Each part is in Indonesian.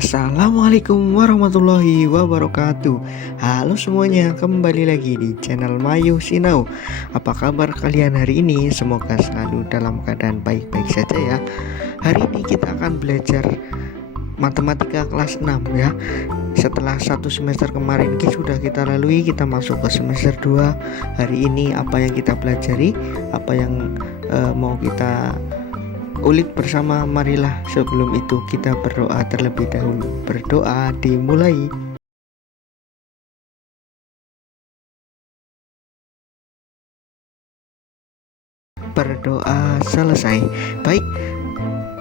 Assalamualaikum warahmatullahi wabarakatuh. Halo semuanya, kembali lagi di channel Mayu Sinau. Apa kabar kalian hari ini? Semoga selalu dalam keadaan baik-baik saja ya. Hari ini kita akan belajar matematika kelas 6 ya. Setelah satu semester kemarin sudah kita lalui, kita masuk ke semester 2. Hari ini apa yang kita pelajari, apa yang mau kita ulik bersama. Marilah sebelum itu kita berdoa terlebih dahulu. Berdoa dimulai. Berdoa selesai. Baik,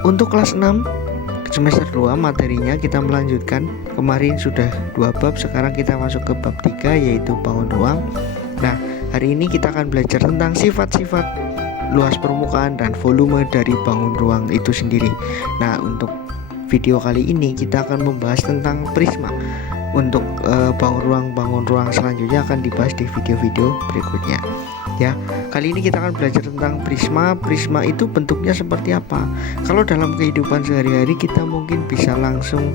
untuk kelas 6 semester 2 materinya kita melanjutkan. Kemarin sudah 2 bab, sekarang kita masuk ke bab 3 yaitu bangun ruang. Nah, hari ini kita akan belajar tentang sifat-sifat luas permukaan dan volume dari bangun ruang itu sendiri. Nah, untuk video kali ini kita akan membahas tentang prisma. Untuk bangun ruang selanjutnya akan dibahas di video-video berikutnya. Ya, kali ini kita akan belajar tentang prisma. Prisma itu bentuknya seperti apa? Kalau dalam kehidupan sehari-hari kita mungkin bisa langsung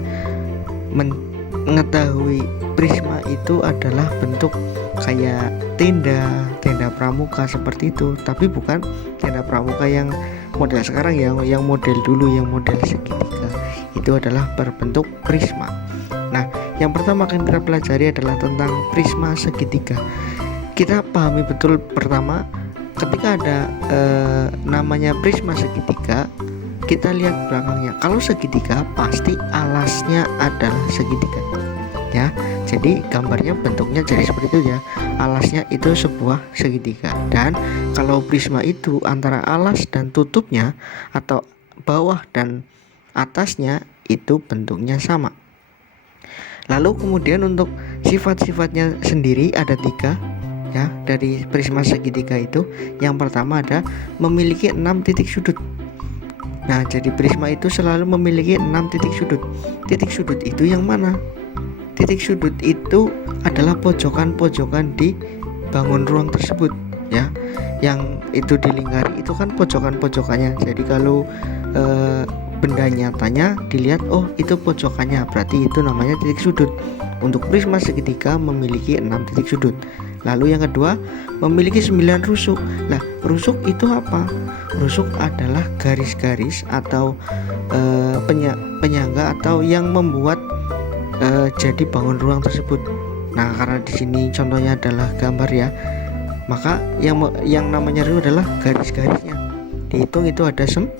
mengetahui prisma itu adalah bentuk kayak tenda pramuka seperti itu, tapi bukan tenda pramuka yang model sekarang ya, yang model dulu, yang model segitiga. Itu adalah berbentuk prisma. Nah, yang pertama akan kita pelajari adalah tentang prisma segitiga. Kita pahami betul pertama, ketika ada namanya prisma segitiga, kita lihat belakangnya. Kalau segitiga pasti alasnya adalah segitiga ya. Jadi gambarnya bentuknya jadi seperti itu ya. Alasnya itu sebuah segitiga. Dan kalau prisma itu antara alas dan tutupnya atau bawah dan atasnya itu bentuknya sama. Lalu kemudian untuk sifat-sifatnya sendiri ada 3 ya dari prisma segitiga itu. Yang pertama ada memiliki 6 titik sudut. Nah, jadi prisma itu selalu memiliki 6 titik sudut. Titik sudut itu yang mana? Titik sudut itu adalah pojokan-pojokan di bangun ruang tersebut ya. Yang itu dilingkari itu kan pojokan-pojokannya. Jadi kalau benda nyatanya dilihat, oh itu pojokannya, berarti itu namanya titik sudut. Untuk prisma segitiga memiliki 6 titik sudut. Lalu yang kedua, memiliki 9 rusuk. Nah, rusuk itu apa? Rusuk adalah garis-garis atau penyangga atau yang membuat jadi bangun ruang tersebut. Nah, karena di sini contohnya adalah gambar ya, maka yang namanya rusuk adalah garis-garisnya. Dihitung itu ada 9.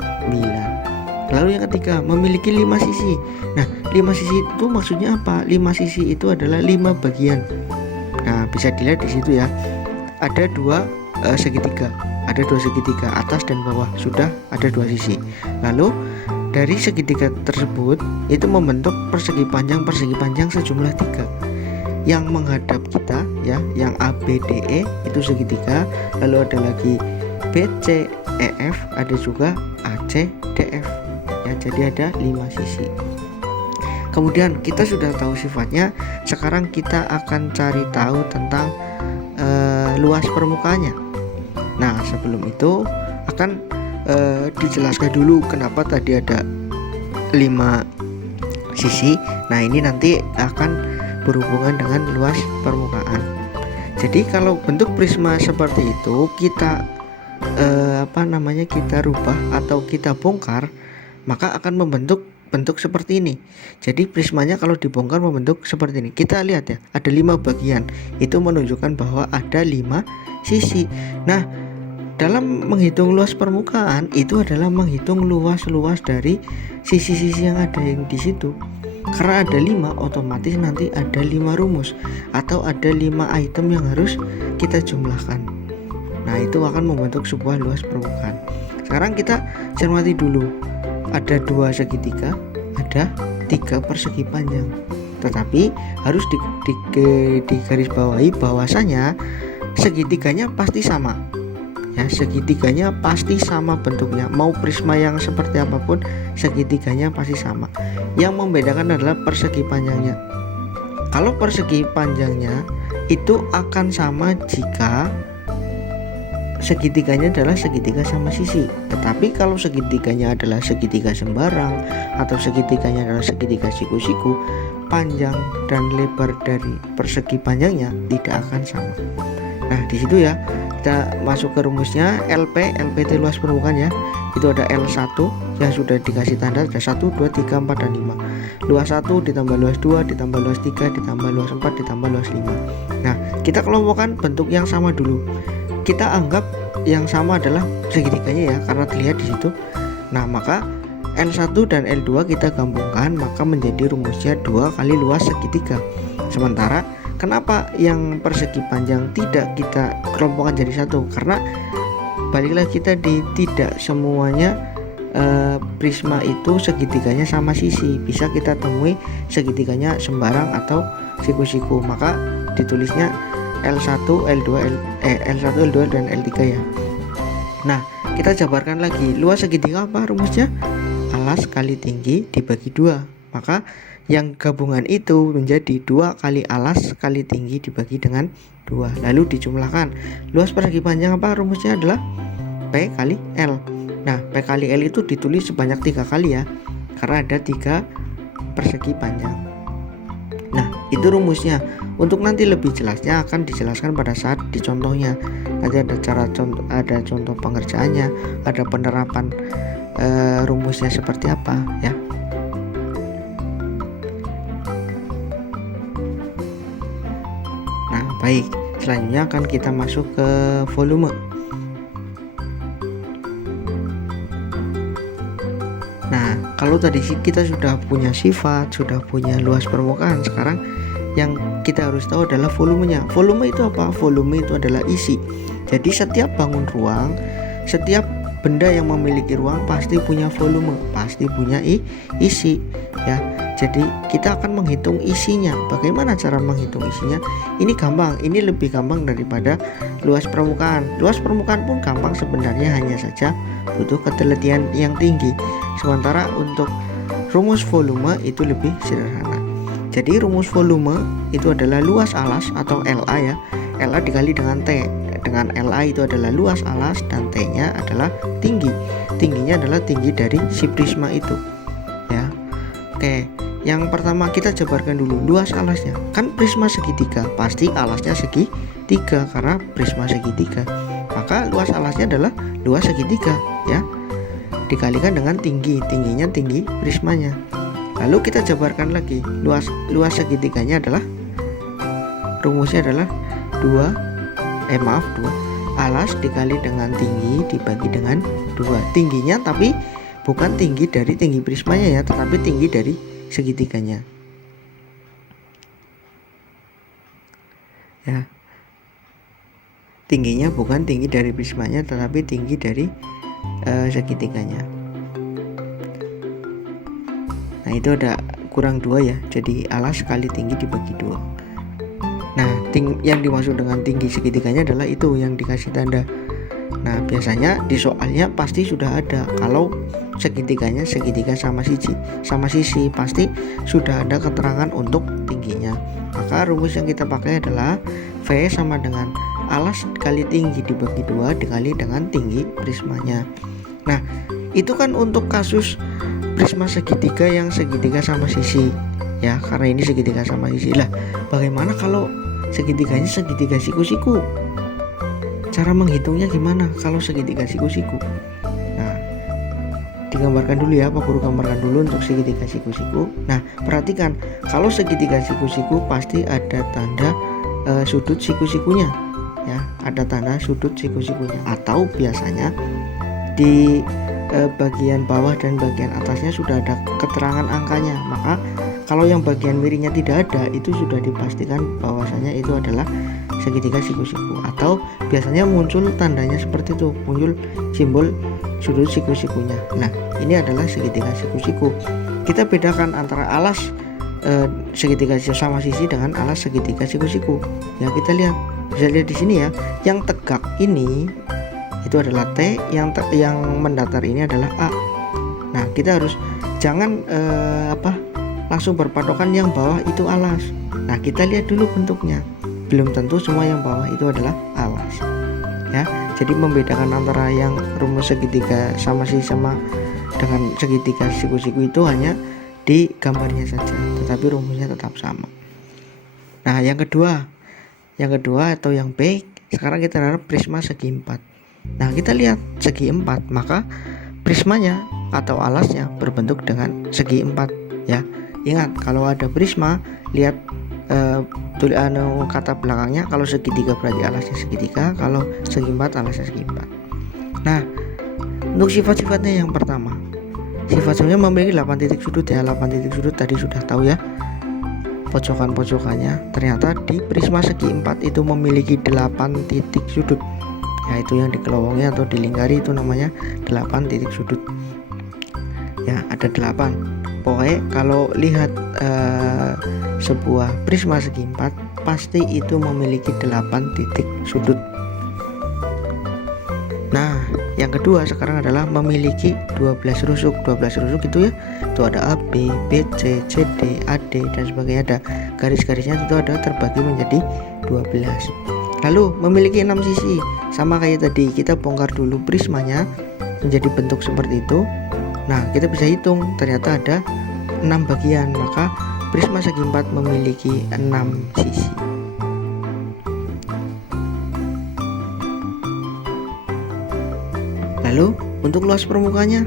Lalu yang ketiga, memiliki 5 sisi. Nah, 5 sisi itu maksudnya apa? 5 sisi itu adalah 5 bagian. Nah, bisa dilihat di situ ya. Ada 2 segitiga. Ada 2 segitiga atas dan bawah. Sudah ada 2 sisi. Lalu dari segitiga tersebut itu membentuk persegi panjang sejumlah 3 yang menghadap kita ya, yang ABDE itu segitiga. Lalu ada lagi BCEF, ada juga ACDF ya, jadi ada 5 sisi. Kemudian kita sudah tahu sifatnya, sekarang kita akan cari tahu tentang luas permukaannya. Nah, sebelum itu akan dijelaskan dulu kenapa tadi ada 5 sisi. Nah, ini nanti akan berhubungan dengan luas permukaan. Jadi kalau bentuk prisma seperti itu kita kita rubah atau kita bongkar, maka akan membentuk bentuk seperti ini. Jadi prismanya kalau dibongkar membentuk seperti ini. Kita lihat ya, ada 5 bagian. Itu menunjukkan bahwa ada 5 sisi. Nah, dalam menghitung luas permukaan itu adalah menghitung luas-luas dari sisi-sisi yang ada yang di situ. Karena ada 5, otomatis nanti ada 5 rumus atau ada 5 item yang harus kita jumlahkan. Nah, itu akan membentuk sebuah luas permukaan. Sekarang kita cermati dulu. Ada 2 segitiga, ada 3 persegi panjang. Tetapi harus digarisbawahi bahwasanya segitiganya pasti sama. Ya, segitiganya pasti sama bentuknya. Mau prisma yang seperti apapun, segitiganya pasti sama. Yang membedakan adalah persegi panjangnya. Kalau persegi panjangnya itu akan sama jika segitiganya adalah segitiga sama sisi. Tetapi kalau segitiganya adalah segitiga sembarang atau segitiganya adalah segitiga siku-siku, panjang dan lebar dari persegi panjangnya tidak akan sama. Nah, di situ ya kita masuk ke rumusnya. LP itu luas permukaan ya. Itu ada L1 yang sudah dikasih tanda, ada 1, 2, 3, 4 dan 5. Luas 1 ditambah luas 2 ditambah luas 3 ditambah luas 4 ditambah luas 5. Nah, kita kelompokkan bentuk yang sama dulu. Kita anggap yang sama adalah segitiganya ya, karena terlihat di situ. Nah, maka L1 dan L2 kita gabungkan, maka menjadi rumusnya 2 kali luas segitiga. Sementara kenapa yang persegi panjang tidak kita kelompokkan jadi satu? Karena baliklah kita di tidak semuanya prisma itu segitiganya sama sisi. Bisa kita temui segitiganya sembarang atau siku-siku, maka ditulisnya L1, L2, L1, L2 dan L3 ya. Nah, kita jabarkan lagi. Luas segitiga apa rumusnya? Alas kali tinggi dibagi 2. Maka yang gabungan itu menjadi 2 kali alas kali tinggi dibagi dengan 2. Lalu dijumlahkan. Luas persegi panjang apa rumusnya? Adalah P kali L. Nah, P kali L itu ditulis sebanyak 3 kali ya, karena ada 3 persegi panjang. Nah, itu rumusnya. Untuk nanti lebih jelasnya akan dijelaskan pada saat di contohnya. Nanti ada ada contoh pengerjaannya, ada penerapan rumusnya seperti apa ya. Nah, baik, selanjutnya akan kita masuk ke volume. Nah, kalau tadi kita sudah punya sifat, sudah punya luas permukaan, sekarang yang kita harus tahu adalah volumenya. Volume itu apa? Volume itu adalah isi. Jadi setiap bangun ruang, setiap benda yang memiliki ruang pasti punya volume, pasti punya isi ya. Jadi kita akan menghitung isinya. Bagaimana cara menghitung isinya? Ini gampang, ini lebih gampang daripada luas permukaan. Luas permukaan pun gampang sebenarnya, hanya saja butuh ketelitian yang tinggi. Sementara untuk rumus volume itu lebih sederhana. Jadi rumus volume itu adalah luas alas atau LA ya. LA dikali dengan T. Dengan LA itu adalah luas alas dan T-nya adalah tinggi. Tingginya adalah tinggi dari si prisma itu. Ya. Oke, yang pertama kita jabarkan dulu luas alasnya. Kan prisma segitiga, pasti alasnya segitiga karena prisma segitiga. Maka luas alasnya adalah luas segitiga ya. Dikalikan dengan tinggi, tingginya tinggi prismanya. Lalu kita jabarkan lagi luas segitiganya adalah rumusnya adalah 2 alas dikali dengan tinggi dibagi dengan 2. Tingginya tapi bukan tinggi dari tinggi prismanya ya, tetapi tinggi dari segitiganya ya. Tingginya bukan tinggi dari prismanya, tetapi tinggi dari segitiganya. Nah, itu ada kurang 2 ya, jadi alas kali tinggi dibagi 2. Nah, yang dimaksud dengan tinggi segitiganya adalah itu yang dikasih tanda. Nah, biasanya di soalnya pasti sudah ada. Kalau segitiganya segitiga sama sisi pasti sudah ada keterangan untuk tingginya. Maka rumus yang kita pakai adalah V sama dengan alas kali tinggi dibagi 2 dikali dengan tinggi prismanya. Nah, itu kan untuk kasus prisma segitiga yang segitiga sama sisi ya, karena ini segitiga sama sisi. Lah, bagaimana kalau segitiganya segitiga siku-siku? Cara menghitungnya gimana kalau segitiga siku-siku? Nah, digambarkan dulu ya, Pak Guru gambarkan dulu untuk segitiga siku-siku. Nah, perhatikan, kalau segitiga siku-siku pasti ada tanda sudut siku-sikunya ya, ada tanda sudut siku-sikunya, atau biasanya di bagian bawah dan bagian atasnya sudah ada keterangan angkanya. Maka kalau yang bagian miringnya tidak ada, itu sudah dipastikan bahwasanya itu adalah segitiga siku-siku, atau biasanya muncul tandanya seperti itu, muncul simbol sudut siku-sikunya. Nah, ini adalah segitiga siku-siku. Kita bedakan antara alas segitiga sama sisi dengan alas segitiga siku-siku. Ya, kita lihat, bisa lihat di sini ya, yang tegak ini itu adalah T, yang mendatar ini adalah A. Nah, kita harus jangan langsung berpatokan yang bawah itu alas. Nah, kita lihat dulu bentuknya. Belum tentu semua yang bawah itu adalah alas. Ya, Jadi membedakan antara yang rumus segitiga sama dengan segitiga siku-siku itu hanya di gambarnya saja, tetapi rumusnya tetap sama. Nah, yang kedua atau yang B, sekarang kita lihat prisma segi 4. Nah, kita lihat segi 4, maka prismanya atau alasnya berbentuk dengan segi 4 ya. Ingat, kalau ada prisma, lihat kata belakangnya, kalau segitiga berarti alasnya segitiga, kalau segi 4 alasnya segi 4. Nah, untuk sifat-sifatnya yang pertama, sifat-sifatnya memiliki 8 titik sudut ya. 8 titik sudut tadi sudah tahu ya, pojokan-pojokannya. Ternyata di prisma segi 4 itu memiliki 8 titik sudut, yaitu yang dikelowongi atau dilingkari itu namanya 8 titik sudut ya, ada 8. Pokoknya kalau lihat sebuah prisma segi 4 pasti itu memiliki 8 titik sudut. Nah, yang kedua sekarang adalah memiliki 12 rusuk. 12 rusuk itu ya, itu ada AB, BC, CD, AD dan sebagainya, ada garis-garisnya itu ada terbagi menjadi 12. Lalu memiliki 6 sisi. Sama kayak tadi, kita bongkar dulu prismanya menjadi bentuk seperti itu. Nah, kita bisa hitung, ternyata ada 6 bagian, maka prisma segi 4 memiliki 6 sisi. Lalu untuk luas permukaannya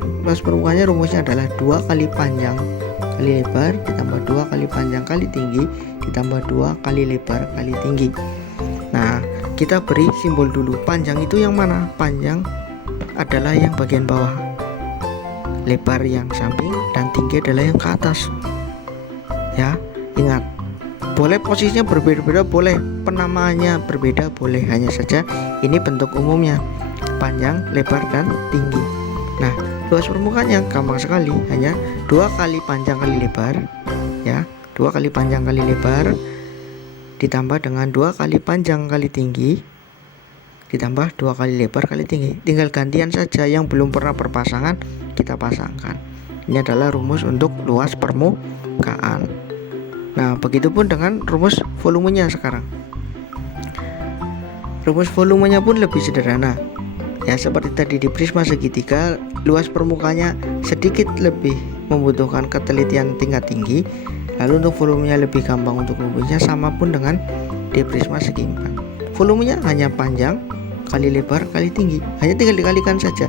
rumusnya adalah 2 kali panjang kali lebar ditambah 2 kali panjang kali tinggi ditambah 2 kali lebar kali tinggi. Nah, kita beri simbol dulu. Panjang itu yang mana? Panjang adalah yang bagian bawah, lebar yang samping, dan tinggi adalah yang ke atas ya. Ingat, boleh posisinya berbeda-beda, boleh penamaannya berbeda, boleh, hanya saja ini bentuk umumnya, panjang, lebar, dan tinggi. Nah, luas permukaannya gampang sekali, hanya 2 kali panjang kali lebar ya, 2 kali panjang kali lebar ditambah dengan 2 kali panjang kali tinggi ditambah 2 kali lebar kali tinggi. Tinggal gantian saja, yang belum pernah berpasangan kita pasangkan. Ini adalah rumus untuk luas permukaan. Nah, begitupun dengan rumus volumenya sekarang. Rumus volumenya pun lebih sederhana ya, seperti tadi di prisma segitiga, luas permukaannya sedikit lebih membutuhkan ketelitian tingkat tinggi. Lalu untuk volumenya lebih gampang untuk rumusnya, sama pun dengan di prisma segi 4. Volumenya hanya panjang kali lebar kali tinggi, hanya tinggal dikalikan saja.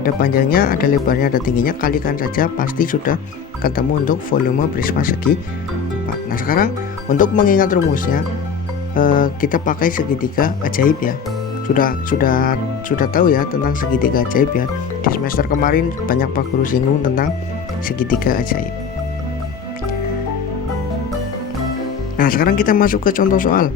Ada panjangnya, ada lebarnya, ada tingginya, kalikan saja, pasti sudah ketemu untuk volume prisma segi 4. Nah, sekarang untuk mengingat rumusnya, kita pakai segitiga ajaib ya. Sudah tahu ya tentang segitiga ajaib ya. Di semester kemarin banyak Pak Guru singgung tentang segitiga ajaib. Nah, sekarang kita masuk ke contoh soal.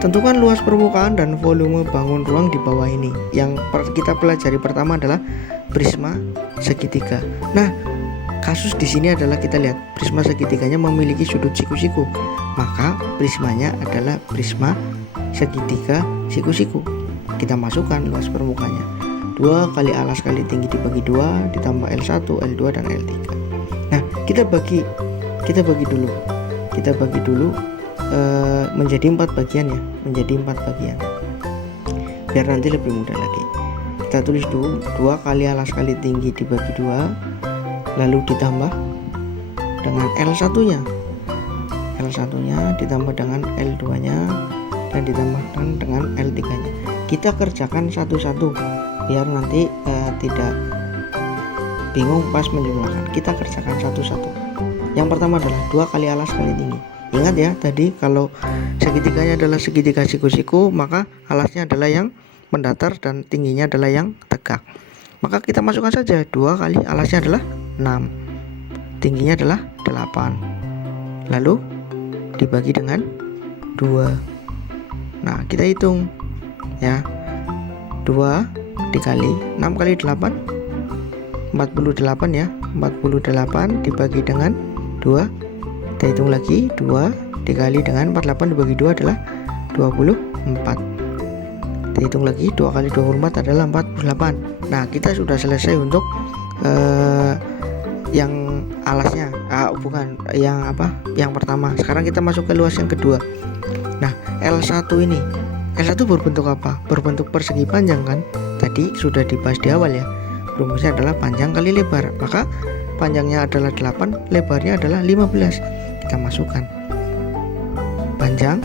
Tentukan luas permukaan dan volume bangun ruang di bawah ini. Yang kita pelajari pertama adalah prisma segitiga. Nah, kasus di sini adalah kita lihat prisma segitiganya memiliki sudut siku-siku, maka prismanya adalah prisma segitiga siku-siku. Kita masukkan luas permukaannya, 2 kali alas kali tinggi dibagi 2 ditambah L1, L2 dan L3. Nah, kita bagi dulu menjadi 4 bagian ya, menjadi 4 bagian biar nanti lebih mudah lagi. Kita tulis dulu 2 kali alas kali tinggi dibagi 2, lalu ditambah dengan L1 nya ditambah dengan L2 nya dan ditambahkan dengan L3 nya. Kita kerjakan satu-satu biar nanti tidak bingung pas menjumlahkan. Kita kerjakan satu-satu. Yang pertama adalah 2 kali alas kali tinggi. Ingat ya, tadi kalau segitiganya adalah segitiga siku-siku, maka alasnya adalah yang mendatar dan tingginya adalah yang tegak. Maka kita masukkan saja 2 kali alasnya adalah 6, tingginya adalah 8, lalu dibagi dengan 2. Nah, kita hitung ya, 2 dikali 6 kali 8 48 ya, 48 dibagi dengan 2. Kita hitung lagi, 2 dikali dengan 48 dibagi 2 adalah 24. Kita hitung lagi, 2 kali 24 adalah 48. Nah, kita sudah selesai untuk yang alasnya, bukan yang pertama. Sekarang kita masuk ke luas yang kedua. Nah, L1 ini L1 berbentuk apa? Berbentuk persegi panjang kan? Tadi sudah dibahas di awal ya. Rumusnya adalah panjang kali lebar. Maka panjangnya adalah 8, lebarnya adalah 15. Kita masukkan. Panjang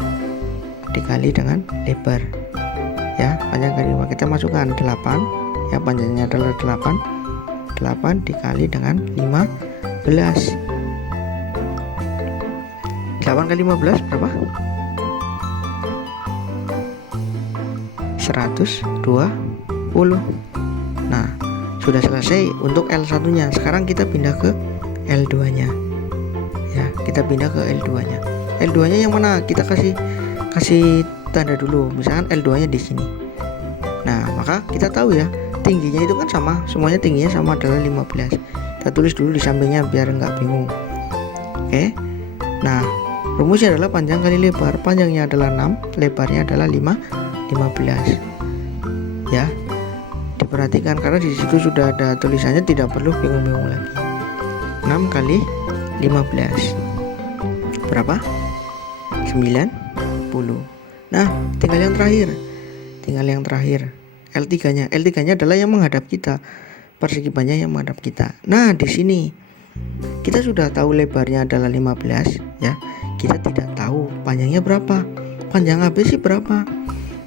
dikali dengan lebar. Ya, panjang kali lebar. Kita masukkan 8. Ya, panjangnya adalah 8. 8 dikali dengan 15. 8 kali 15 berapa? 120. Nah, sudah selesai untuk L1 nya. Sekarang kita pindah ke L2 nya ya, kita pindah ke L2 nya. L2 nya yang mana? Kita kasih tanda dulu, misalkan L2 nya di sini. Nah, maka kita tahu ya, tingginya itu kan sama, semuanya tingginya sama adalah 15. Kita tulis dulu di sampingnya biar nggak bingung. Oke. Nah, rumusnya adalah panjang kali lebar. Panjangnya adalah 6, lebarnya adalah 15. Ya, diperhatikan karena di situ sudah ada tulisannya, tidak perlu bingung-bingung lagi. 6 kali 15 berapa? 90. Nah, tinggal yang terakhir L3 nya. L3 nya adalah yang menghadap kita, persegi panjang yang menghadap kita. Nah, di sini kita sudah tahu lebarnya adalah 15 ya. Kita tidak tahu panjangnya berapa. Panjang ABC berapa?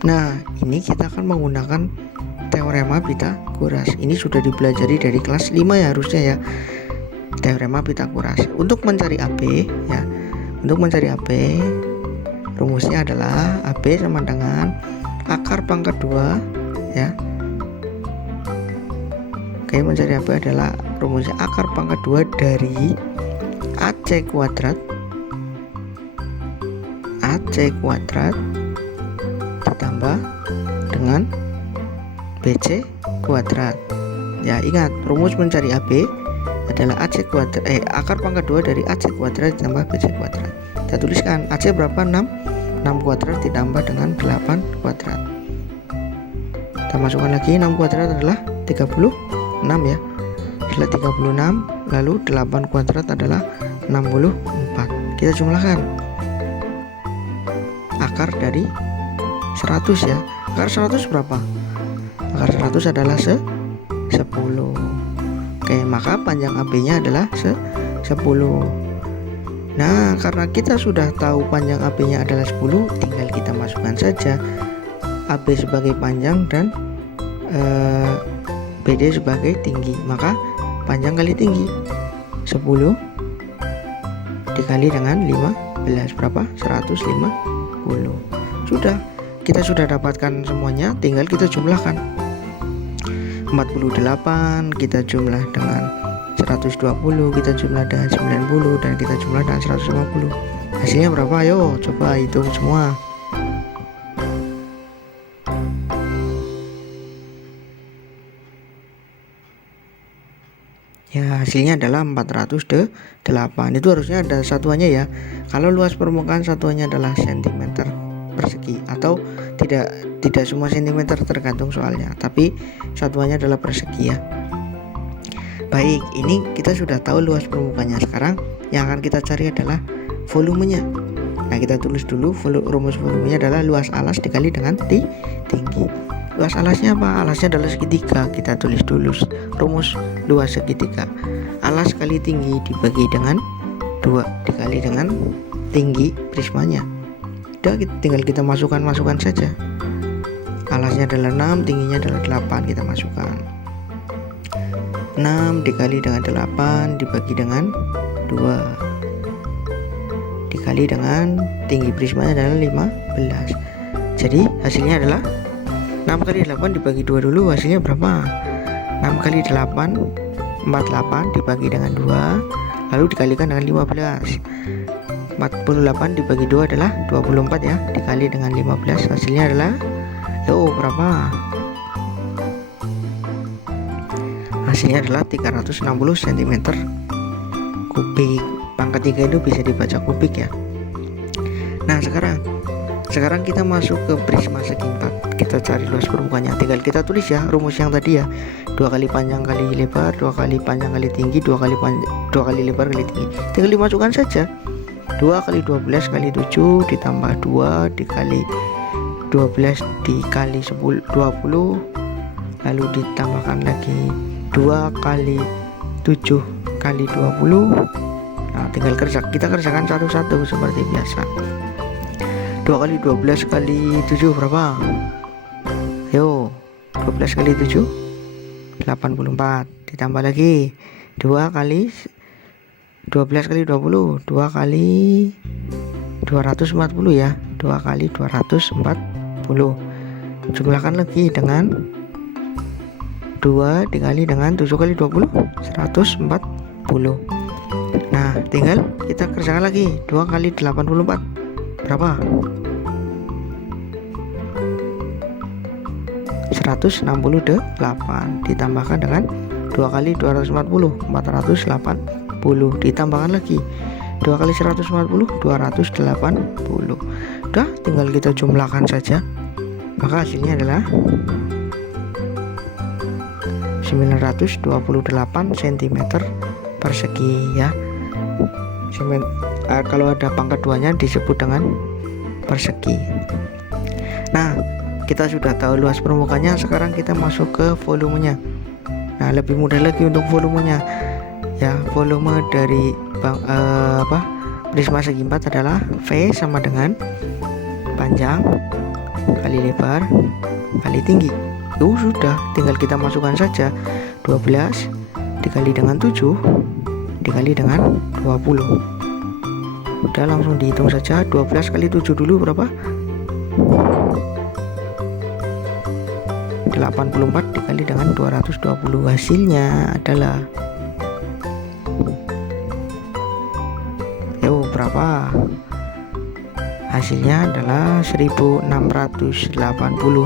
Nah, ini kita akan menggunakan teorema Pitagoras. Ini sudah dipelajari dari kelas 5 ya harusnya ya. Teorema Pitagoras. Untuk mencari AB ya. Untuk mencari AB, rumusnya adalah AB sama dengan akar pangkat 2 ya. Oke, mencari AB adalah rumusnya akar pangkat 2 dari AC kuadrat ditambah dengan BC kuadrat. Ya, ingat rumus mencari AB adalah akar pangkat 2 dari AC kuadrat ditambah BC kuadrat. Kita tuliskan AC berapa? 6 kuadrat ditambah dengan 8 kuadrat. Kita masukkan lagi, 6 kuadrat adalah 36 ya. Adalah 36, lalu 8 kuadrat adalah 64. Kita jumlahkan. Akar dari 100 ya. Akar 100 berapa? Akar 100 adalah 10. Oke, maka panjang AB-nya adalah 10. Nah, karena kita sudah tahu panjang AB-nya adalah 10, tinggal kita masukkan saja AB sebagai panjang dan BD sebagai tinggi. Maka panjang kali tinggi 10 dikali dengan 15 berapa? 150. Sudah, kita sudah dapatkan semuanya, tinggal kita jumlahkan. 48 kita jumlah dengan 120, kita jumlah dengan 90, dan kita jumlah dengan 150. Hasilnya berapa? Ayo coba hitung semua. Ya, hasilnya adalah 408. Itu harusnya ada satuannya ya. Kalau luas permukaan satuannya adalah cm persegi, atau tidak semua cm, tergantung soalnya, tapi satuannya adalah persegi ya. Baik, ini kita sudah tahu luas permukaannya. Sekarang yang akan kita cari adalah volumenya. Nah, kita tulis dulu rumus volumenya adalah luas alas dikali dengan tinggi. Luas alasnya apa? Alasnya adalah segitiga. Kita tulis dulu rumus luas segitiga. Alas kali tinggi dibagi dengan 2 dikali dengan tinggi prismanya. Udah, tinggal kita masukkan saja. Alasnya adalah 6, tingginya adalah 8. Kita masukkan 6 dikali dengan 8 dibagi dengan 2 dikali dengan tinggi prismanya adalah 15. Jadi hasilnya adalah 6 kali 8 dibagi 2 dulu, hasilnya berapa? 6 kali 8 48 dibagi dengan 2 lalu dikalikan dengan 15. 48 dibagi 2 adalah 24 ya, dikali dengan 15, hasilnya adalah berapa? Hasilnya adalah 360 cm kubik. Pangkat 3 itu bisa dibaca kubik ya. Nah, sekarang kita masuk ke prisma segi 4. Kita cari luas permukaannya. Tinggal kita tulis ya rumus yang tadi ya. 2 kali panjang kali lebar, 2 kali panjang kali tinggi, 2 kali lebar kali tinggi. Tinggal dimasukkan saja. 2 kali 12 kali 7 ditambah 2 dikali 12 dikali 10 20, lalu ditambahkan lagi 2 kali 7 kali 20. Nah, tinggal kita kerjakan satu-satu seperti biasa. 2 kali 12 kali 7 berapa? Ayo, 12 kali 7 84, ditambah lagi 2 kali 12 kali 20, 2 kali 240 ya, 2 kali 240. Jumlahkan lagi dengan 2 dikali dengan 7 kali 20, 140. Nah, tinggal kita kerjakan lagi 2 kali 84 berapa? 168, ditambahkan dengan 2 kali 240, 480, ditambahkan lagi 2 kali 140, 280. Udah, tinggal kita jumlahkan saja, maka hasilnya adalah 928 cm persegi ya. Kalau ada pangkat 2 nya disebut dengan persegi. Nah, kita sudah tahu luas permukaannya, sekarang kita masuk ke volumenya. Nah, lebih mudah lagi untuk volumenya ya. Volume dari prisma segi 4 adalah V sama dengan panjang kali lebar kali tinggi. Sudah, tinggal kita masukkan saja 12 dikali dengan 7 dikali dengan 20. Udah, langsung dihitung saja. 12 kali 7 dulu berapa? 84 dikali dengan 220. Hasilnya adalah berapa? Hasilnya adalah 1680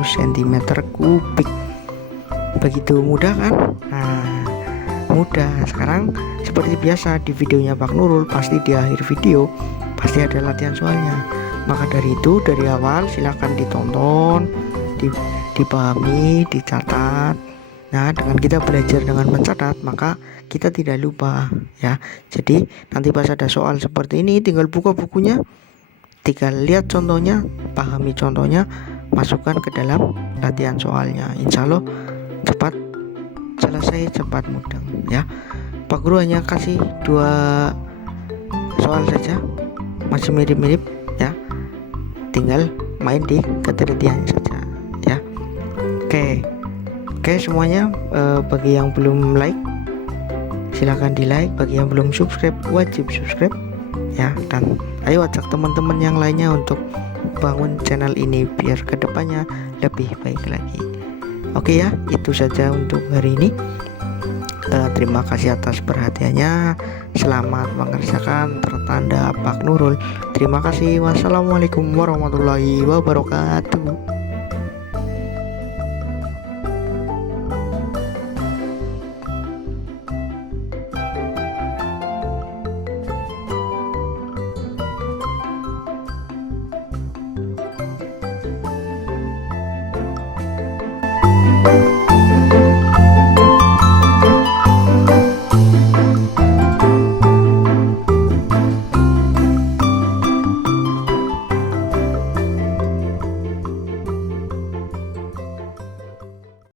cm kubik. Begitu mudah kan? Nah, mudah. Sekarang seperti biasa di videonya Pak Nurul, pasti di akhir video pasti ada latihan soalnya. Maka dari itu, dari awal silahkan ditonton, dipahami, dicatat. Nah, dengan kita belajar dengan mencatat, maka kita tidak lupa ya. Jadi nanti pas ada soal seperti ini, tinggal buka bukunya, tinggal lihat contohnya, pahami contohnya, masukkan ke dalam latihan soalnya. Insya Allah cepat selesai, cepat mudeng ya. Pak Guru hanya kasih 2 soal saja, masih mirip-mirip ya, tinggal main di ketelitiannya saja ya. Oke semuanya, bagi yang belum like silahkan di like, bagi yang belum subscribe wajib subscribe ya, dan ayo ajak teman-teman yang lainnya untuk bangun channel ini biar kedepannya lebih baik lagi. Oke ya, itu saja untuk hari ini. Terima kasih atas perhatiannya. Selamat mengerjakan, tertanda Pak Nurul. Terima kasih. Wassalamualaikum warahmatullahi wabarakatuh.